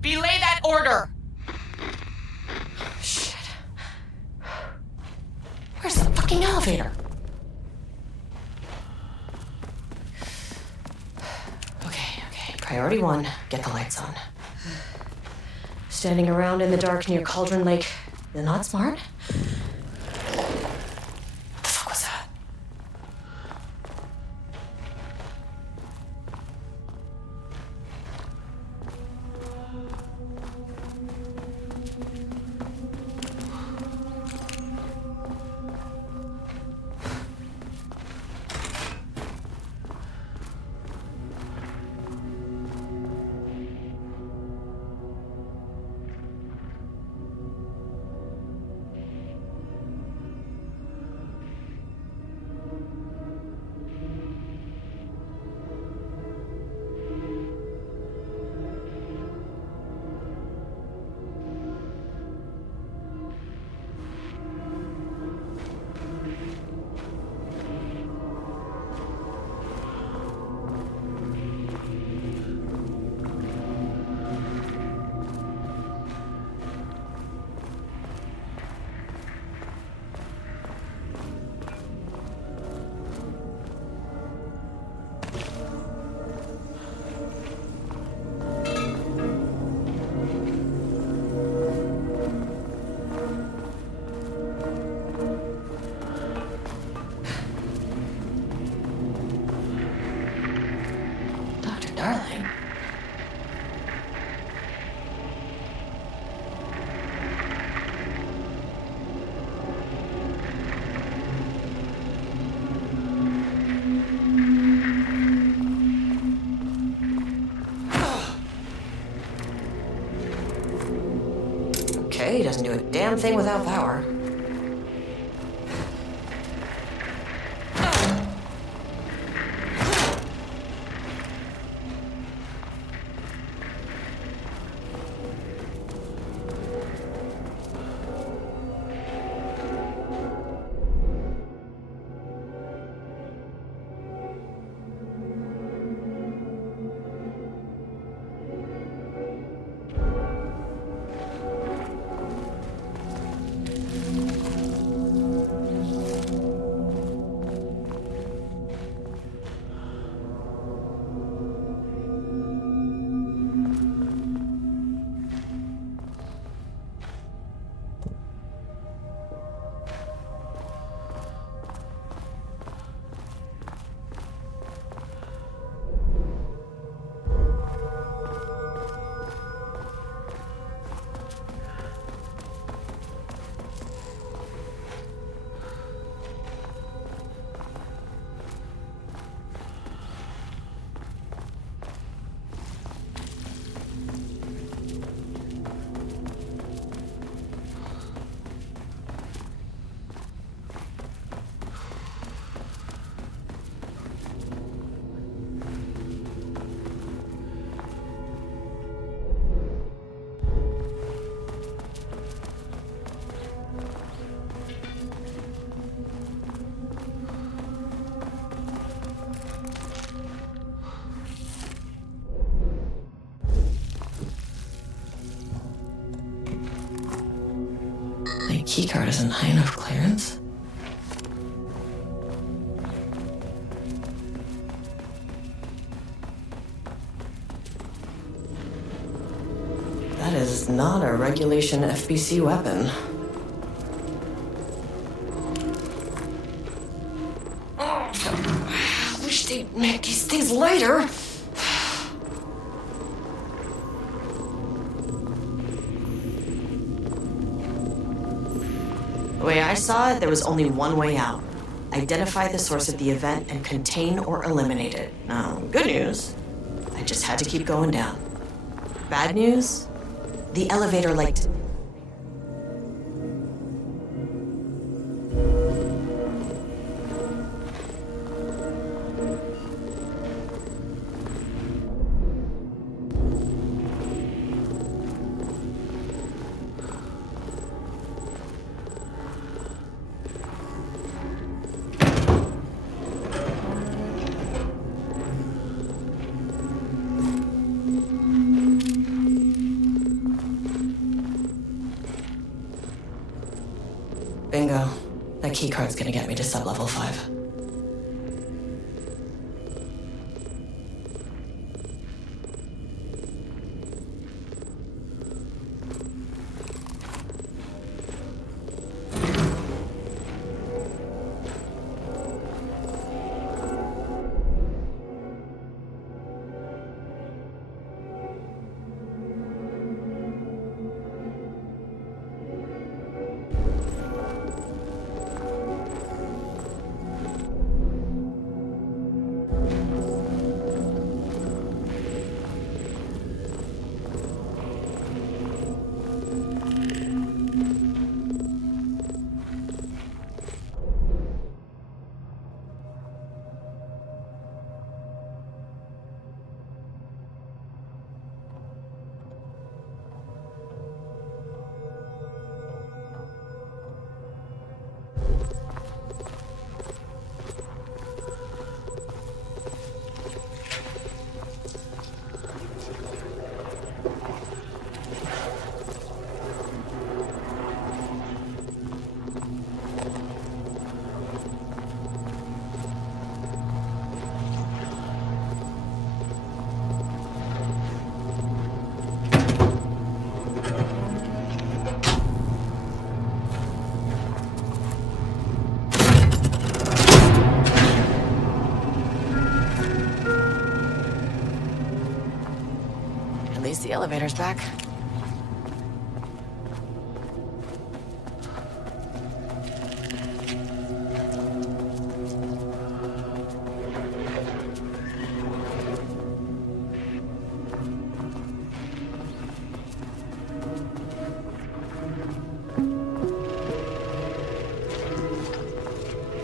Belay that order! Shit. Where's the fucking elevator? Okay. Priority 1, get the lights on. Standing around in the dark near Cauldron Lake, you're not smart? What the fuck was that? Darling. Okay, he doesn't do a damn thing without power. The keycard isn't high enough clearance. That is not a regulation FBC weapon. I wish they'd make these things lighter. The way I saw it, there was only one way out. Identify the source of the event and contain or eliminate it. Now, good news, I just had to keep going down. Bad news, the elevator liked... keycard's gonna get me to sub-level 5. At least the elevator's back.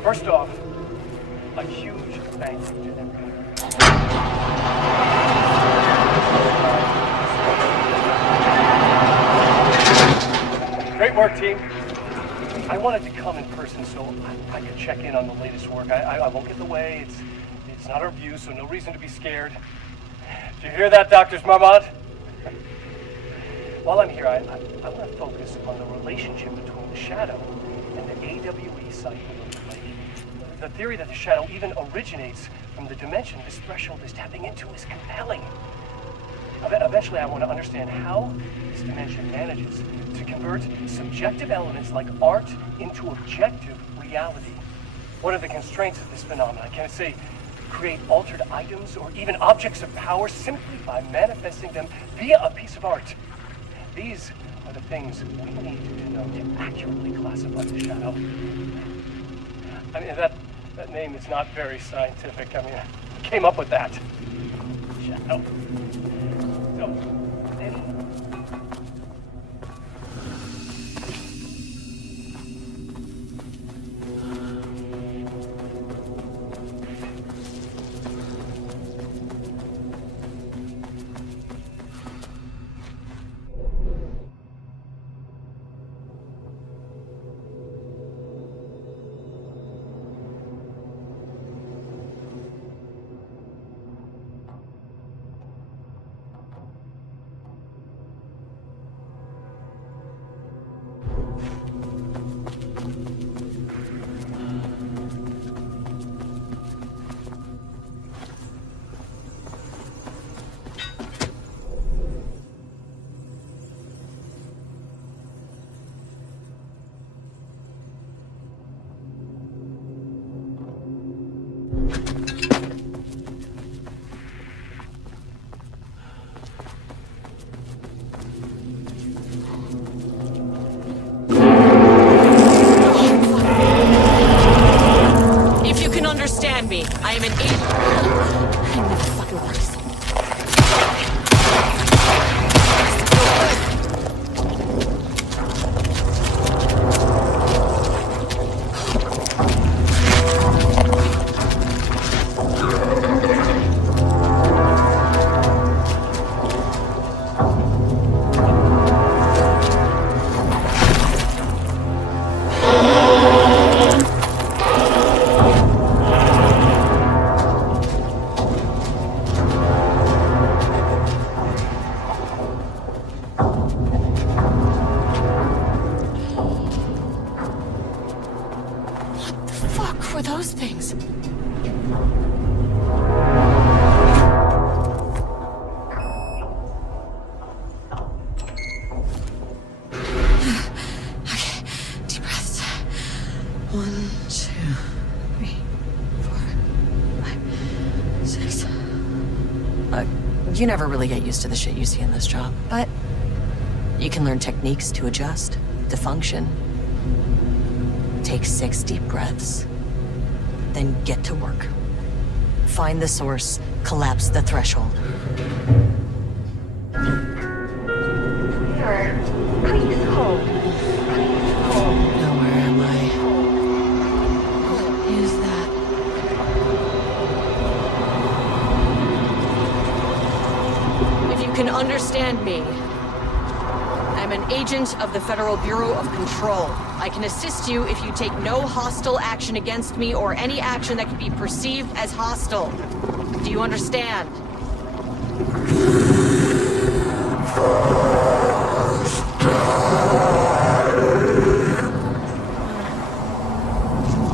First off, a huge thank you to everyone. Great work, team. I wanted to come in person so I could check in on the latest work. I won't get in the way. It's not our view, so no reason to be scared. Do you hear that, Drs. Marmont? While I'm here, I want to focus on the relationship between the Shadow and the AWE site of the lake. The theory that the Shadow even originates from the dimension this threshold is tapping into is compelling. Eventually, I want to understand how this dimension manages to convert subjective elements like art into objective reality. What are the constraints of this phenomenon? Can it, say, create altered items or even objects of power simply by manifesting them via a piece of art? These are the things we need to know to accurately classify the Shadow. I mean, that name is not very scientific. I mean, I came up with that. Shadow. So, any If you can understand me, I am an I never fucking works. Look, you never really get used to the shit you see in this job, but you can learn techniques to adjust, to function. Take 6 deep breaths, then get to work. Find the source, collapse the threshold. Sir, please hold. Please hold. Now where am I? What is that? If you can understand me, I'm an agent of the Federal Bureau of Control. I can assist you if you take no hostile action against me or any action that can be perceived as hostile. Do you understand?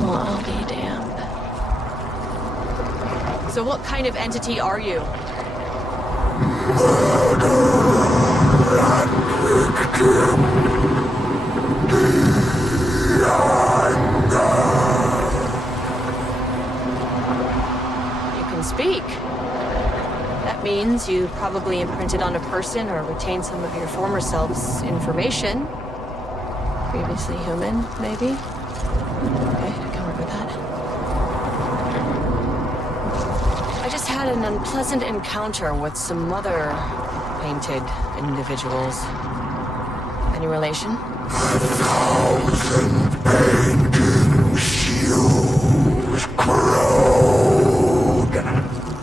Well, I'll be damned. So what kind of entity are you? You can speak. That means you probably imprinted on a person or retained some of your former self's information. Previously human, maybe? Okay, I can work with that. I just had an unpleasant encounter with some other painted individuals. Any relation? 1,000 painting shoes crowd.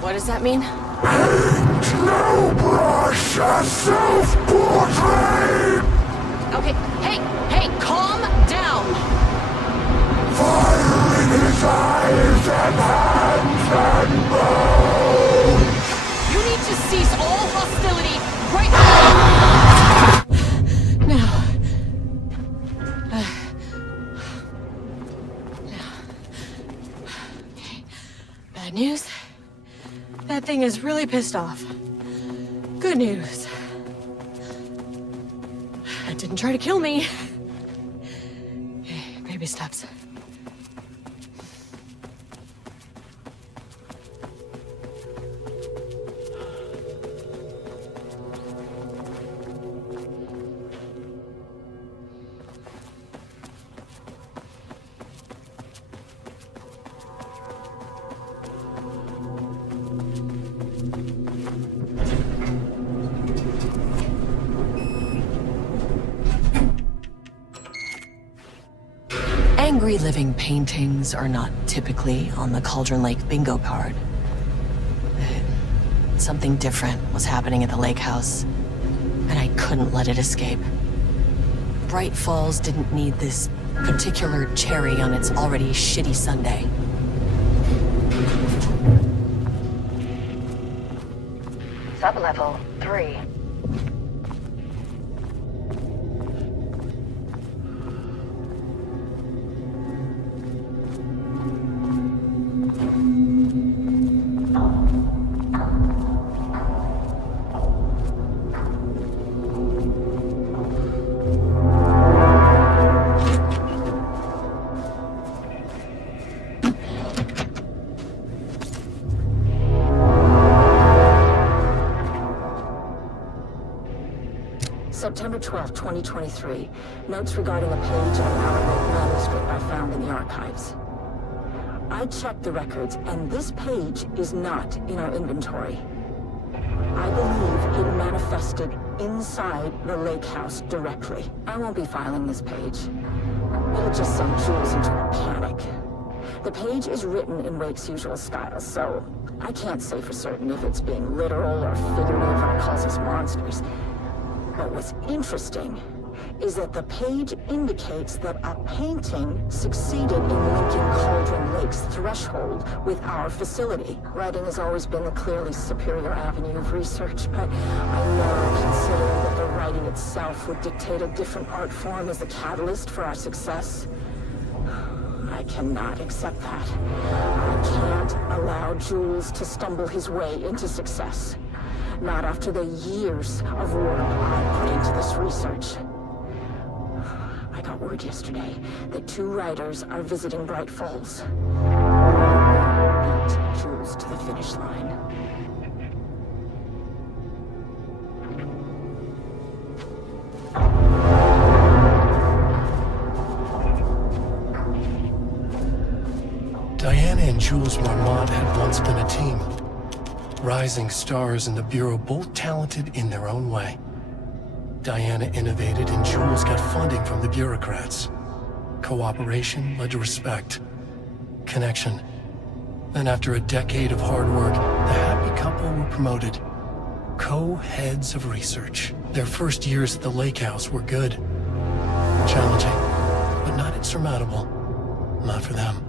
What does that mean? Paint no brush, a self-portrait. Okay, hey, calm down! Fire in his eyes and hands and bones. You need to cease all hostility right now! Bad news? That thing is really pissed off. Good news. It didn't try to kill me. Okay, baby steps. Angry living paintings are not typically on the Cauldron Lake bingo card. Something different was happening at the lake house, and I couldn't let it escape. Bright Falls didn't need this particular cherry on its already shitty sundae. Sublevel 3. September 12, 2023. Notes regarding a page of Arabic manuscript I found in the archives. I checked the records, and this page is not in our inventory. I believe it manifested inside the lake house directly. I won't be filing this page. It'll just send Jules into a panic. The page is written in Wake's usual style, so I can't say for certain if it's being literal or figurative or calls us monsters. But what's interesting is that the page indicates that a painting succeeded in linking Cauldron Lake's threshold with our facility. Writing has always been the clearly superior avenue of research, but I never considered that the writing itself would dictate a different art form as the catalyst for our success. I cannot accept that. I can't allow Jules to stumble his way into success. Not after the years of work I put into this research. I got word yesterday that 2 writers are visiting Bright Falls. Beat Jules to the finish line. Jules Marmont had once been a team. Rising stars in the Bureau, both talented in their own way. Diana innovated and Jules got funding from the bureaucrats. Cooperation led to respect. Connection. Then after a decade of hard work, the happy couple were promoted. Co-heads of research. Their first years at the lake house were good. Challenging, but not insurmountable. Not for them.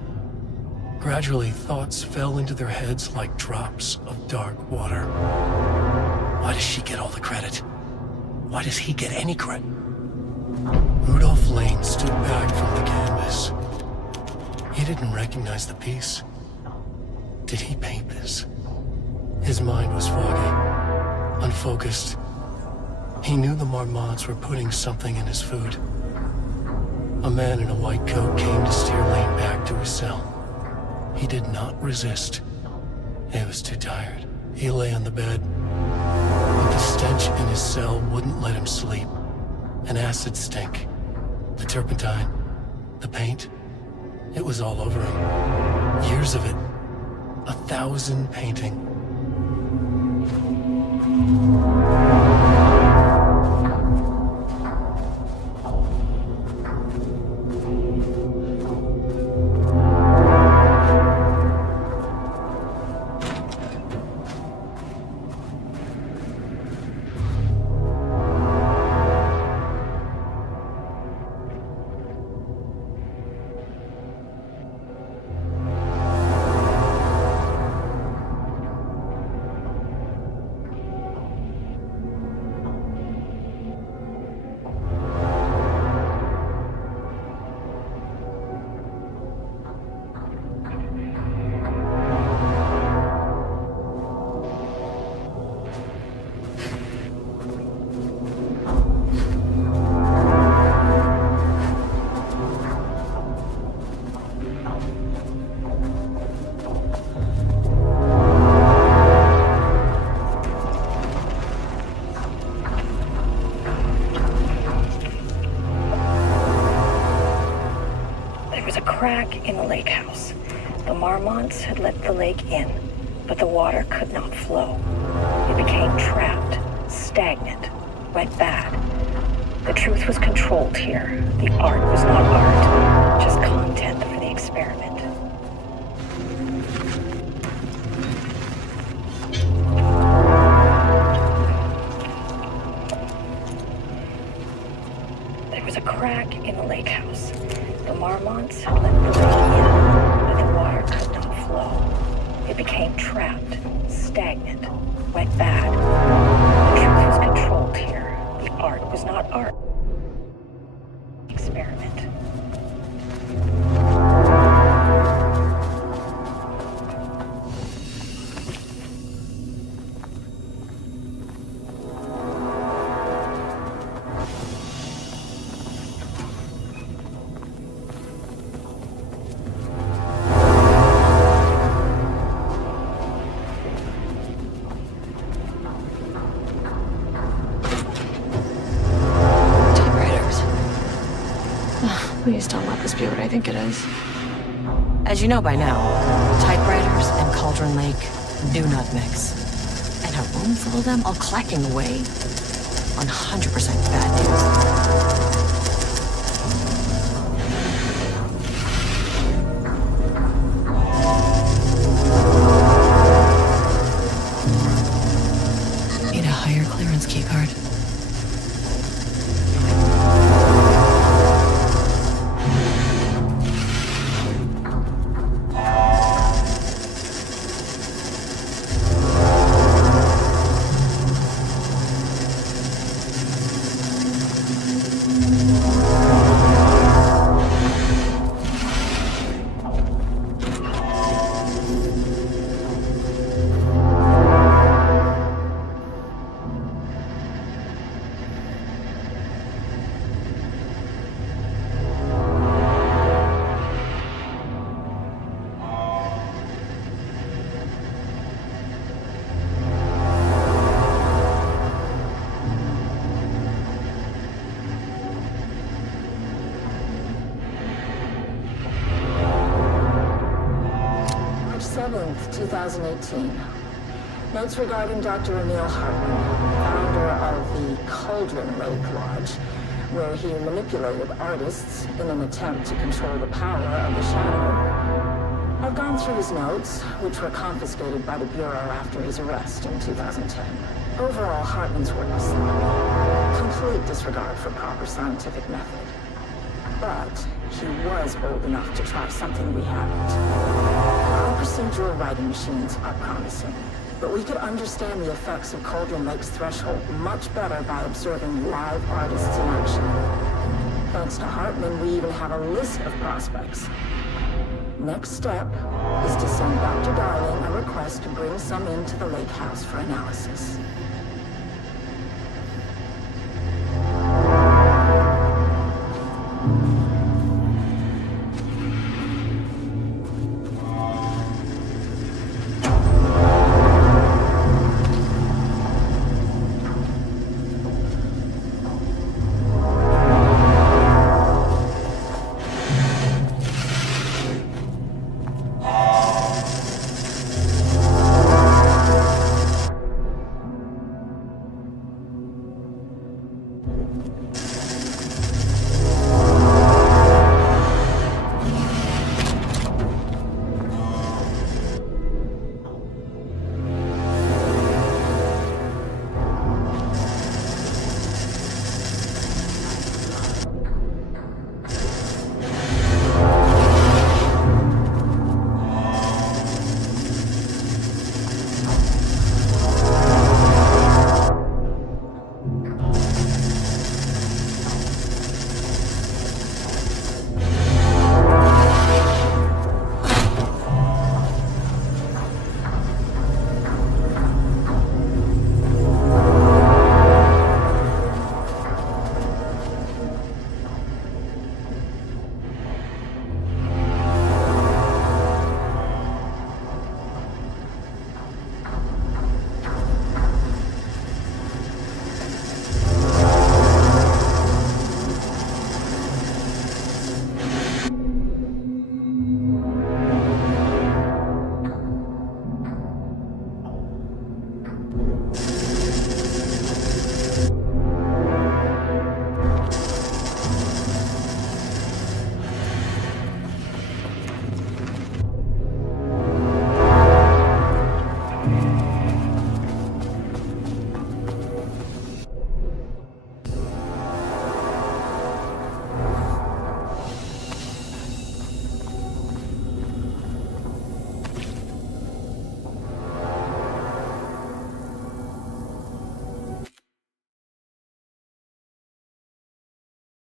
Gradually, thoughts fell into their heads like drops of dark water. Why does she get all the credit? Why does he get any credit? Rudolph Lane stood back from the canvas. He didn't recognize the piece. Did he paint this? His mind was foggy, unfocused. He knew the Marmonts were putting something in his food. A man in a white coat came to steer Lane back to his cell. He did not resist. He was too tired. He lay on the bed, but the stench in his cell wouldn't let him sleep. An acid stink. The turpentine. The paint. It was all over him. Years of it. 1,000 painting. Crack in the lake house. The Marmonts had let the lake in, but the water could not flow. It became trapped, stagnant, went bad. The truth was controlled here. The art was not art, just content for the experiment. There was a crack in the lake house. The Marmonts had let the lake in, but the water could not flow. It became trapped, stagnant, went bad. The truth was controlled here. The art was not art. Experiment. Please don't let this be what I think it is. As you know by now, typewriters and Cauldron Lake do not mix. And a room full of them all clacking away? 100% bad news. Need a higher clearance keycard. 2018. Notes regarding Dr. Emil Hartman, founder of the Cauldron Lake Lodge, where he manipulated artists in an attempt to control the power of the Shadow. I've gone through his notes, which were confiscated by the Bureau after his arrest in 2010. Overall, Hartman's work was sloppy. Complete disregard for proper scientific method. But he was bold enough to try something we haven't. Our procedural writing machines are promising, but we could understand the effects of Cauldron Lake's threshold much better by observing live artists in action. Thanks to Hartman, we even have a list of prospects. Next step is to send Dr. Darling a request to bring some into the lake house for analysis.